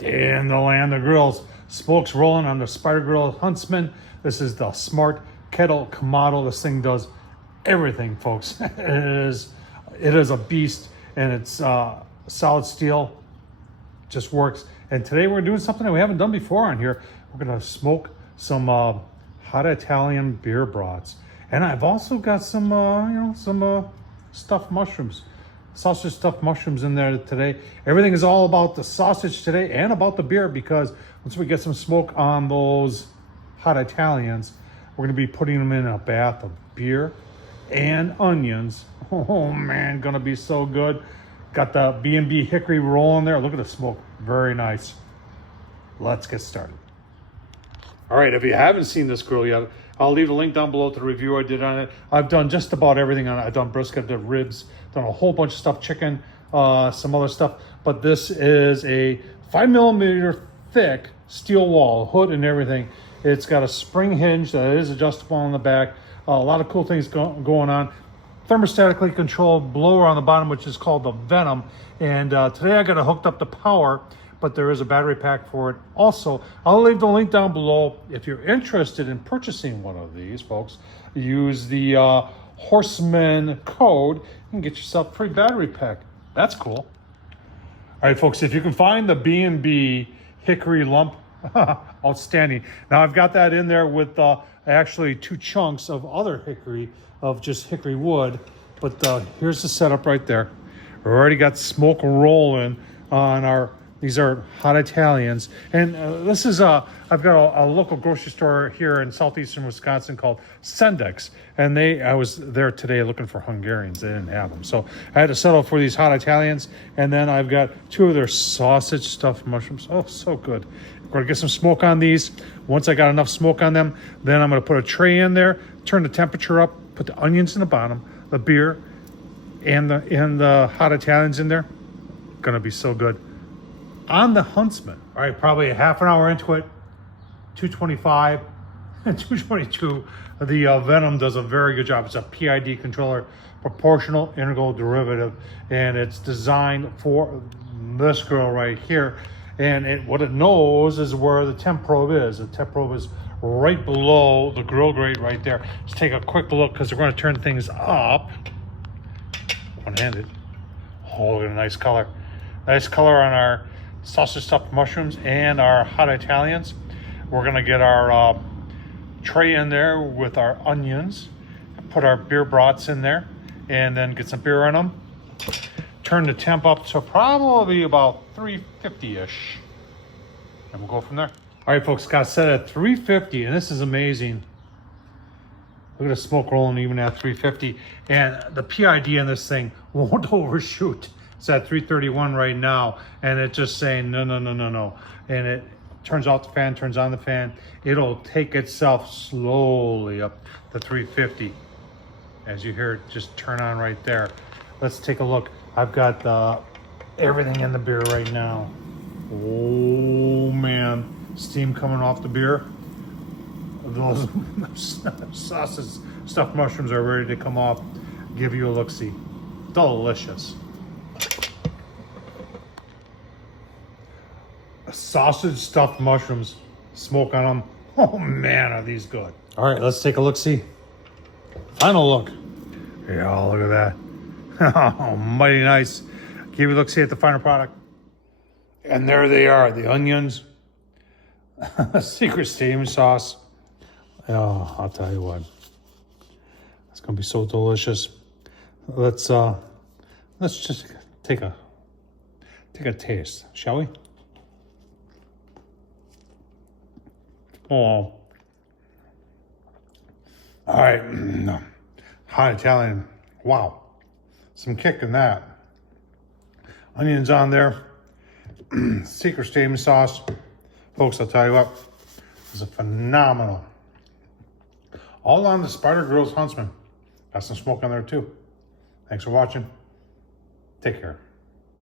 In the land of grills, smokes rolling on the Spider-Grill Huntsman. This is the Smart Kettle Kamado. This thing does everything, folks. It is a beast, and it's solid steel. Just works. And today we're doing something that we haven't done before on here. We're gonna smoke some hot Italian beer brats, and I've also got some stuffed mushrooms. Sausage stuffed mushrooms in there today. Everything is all about the sausage today and about the beer, because once we get some smoke on those hot Italians, we're going to be putting them in a bath of beer and onions. Oh man, gonna be so good. Got the B&B hickory rolling there. Look at the smoke, very nice. Let's get started. All right, if you haven't seen this grill yet, I'll leave a link down below to the review I did on it. I've done just about everything on it. I've done brisket, I've done ribs, done a whole bunch of stuff, chicken, some other stuff. But this is a 5mm thick steel wall, hood and everything. It's got a spring hinge that is adjustable on the back. A lot of cool things going on. Thermostatically controlled blower on the bottom, which is called the Venom. And today I got it hooked up to power, but there is a battery pack for it. Also, I'll leave the link down below. If you're interested in purchasing one of these, folks, use the Horsman code and get yourself a free battery pack. That's cool. All right, folks, if you can find the B&B hickory lump, outstanding. Now I've got that in there with actually 2 chunks of other hickory, of just hickory wood. But here's the setup right there. We already got smoke rolling on these are hot Italians. And this is, I've got a local grocery store here in southeastern Wisconsin called Sendex. And I was there today looking for Hungarians. They didn't have them. So I had to settle for these hot Italians. And then I've got 2 of their sausage stuffed mushrooms. Oh, so good. We're gonna get some smoke on these. Once I got enough smoke on them, then I'm gonna put a tray in there, turn the temperature up, put the onions in the bottom, the beer, and the hot Italians in there. Gonna be so good. On the Huntsman. All right, probably a half an hour into it, 225 and 222. The Venom does a very good job. It's a PID controller, proportional integral derivative, and it's designed for this grill right here. And what it knows is where the temp probe is. The temp probe is right below the grill grate right there. Let's take a quick look, because we're going to turn things up. One-handed. Oh, look at a nice color. Nice color on our sausage stuffed mushrooms and our hot Italians. We're gonna get our tray in there with our onions, put our beer brats in there, and then get some beer in them. Turn the temp up to probably about 350-ish, and we'll go from there. All right, folks, got set at 350, and this is amazing. Look at the smoke rolling even at 350, and the PID in this thing won't overshoot. It's at 331 right now, and it's just saying no. And it turns off the fan, turns on the fan. It'll take itself slowly up to 350. As you hear it just turn on right there. Let's take a look. I've got everything in the beer right now. Oh man, steam coming off the beer. Those sausage stuffed mushrooms are ready to come off. Give you a look-see. Delicious. Sausage stuffed mushrooms, smoke on them. Oh man, are these good. All right, let's take a look-see. Final look. Yeah, look at that. Oh, mighty nice. Give you a look-see at the final product. And there they are, the onions, secret steam sauce. Oh, I'll tell you what. It's gonna be so delicious. Let's just take a taste, shall we? Oh, all right, hot Italian. Wow, some kick in that. Onions on there, secret steam sauce. Folks, I'll tell you what, this is phenomenal. All on the Spider-Grill's Huntsman. Got some smoke on there too. Thanks for watching. Take care.